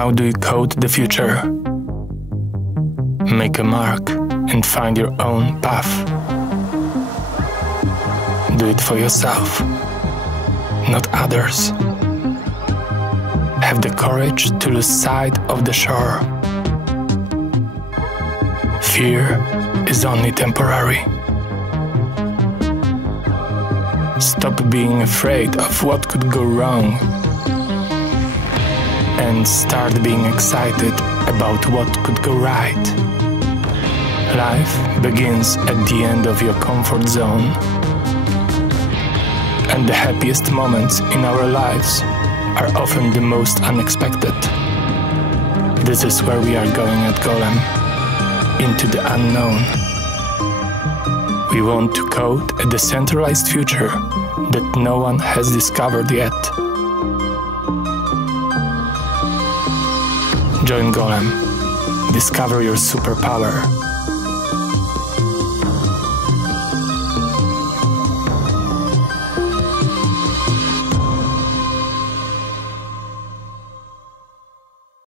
How do you code the future? Make a mark and find your own path. Do it for yourself, not others. Have the courage to lose sight of the shore. Fear is only temporary. Stop being afraid of what could go wrong and start being excited about what could go right. Life begins at the end of your comfort zone, and the happiest moments in our lives are often the most unexpected. This is where we are going at Golem, into the unknown. We want to code a decentralized future that no one has discovered yet. Join Golem. Discover your superpower.